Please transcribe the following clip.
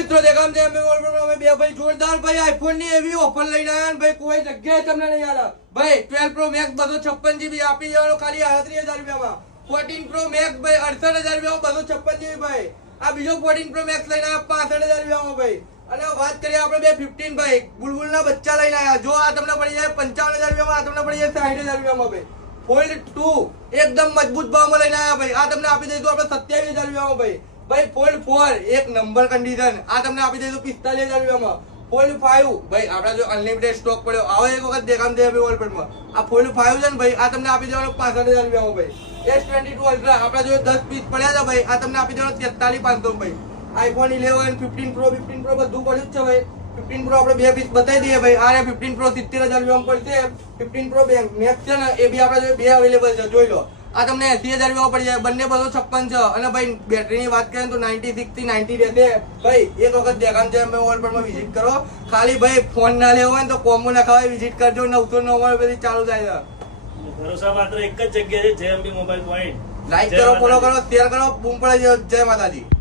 મિત્રો દેખામ છે અમે બે ભાઈ જોરદાર ભાઈ આઈફોન ની એવી ઓફર લઈને આવ્યા ભાઈ કોઈ જગ્યાએ તમને નહીં આલે ભાઈ 12 પ્રો મેક્સ 256 GB આપી દેવાનો ખાલી 38000 રૂપિયામાં 14 પ્રો મેક્સ ભાઈ 68000 રૂપિયામાં 256 GB ભાઈ આ બીજો 14 પ્રો મેક્સ લઈને આવ્યા 65000 રૂપિયામાં ભાઈ અને વાત કરીએ આપણે બે 15 ભાઈ બુલબુલના બચ્ચા લઈને આવ્યા જો આ તમને પડી જાય 55000 રૂપિયામાં આ તમને પડી જાય 60000 રૂપિયામાં ભાઈ ફોલ્ડ 2 એકદમ મજબૂત ભાવમાં લઈને આવ્યા ભાઈ આ તમને આપી દઈશું આપણે 27000 રૂપિયામાં ભાઈ ભાઈ ફોલ્ડ 4 એક નંબર કન્ડિશન આ તમને આપી દઈશું 45000 રૂપિયામાં ફોલ્ડ 5 ભાઈ આપડા જો અનલિમિટેડ સ્ટોક પડ્યો આવો એક વખત દેખામ દે ભાઈ વોલપેટમાં આ ફોલ્ડ 5 છે ને ભાઈ આ તમને આપી દેવાનો 65000 રૂપિયામાં ભાઈ S22 અલ્ટ્રા આપડા જો 10 પીસ પડ્યા છે ભાઈ આ તમને આપી દેવાનો 43500 ભાઈ આઈફોન 11 15 પ્રો બધું પડ્યું જ છે ભાઈ 15 પ્રો આપણે બે પીસ બતાવી દઈએ ભાઈ આ 15 પ્રો 70000 રૂપિયામાં પડશે 15 પ્રો મેક્સ છે ને એ બી આપડા જો બે અવેલેબલ છે જોઈ લો આ તમને 80000 રૂપિયા પડી જાય બંને 256 છે અને ભાઈ બેટરીની વાત કરીએ તો 96 થી 90 રહેશે ભાઈ એક વખત દેખામ છે અમે વોલપેટમાં વિઝિટ કરો ખાલી ભાઈ ફોન ના લેવો હોય ને તો કોમ્બો ના ખાવા વિઝિટ કરજો 999 રૂપિયાથી ચાલુ થાય છે ભરોસા માત્ર એક જ જગ્યા છે JMB મોબાઈલ પોઈન્ટ લાઈક કરો ફોલો કરો શેર કરો બૂમ પડે જય માતાજી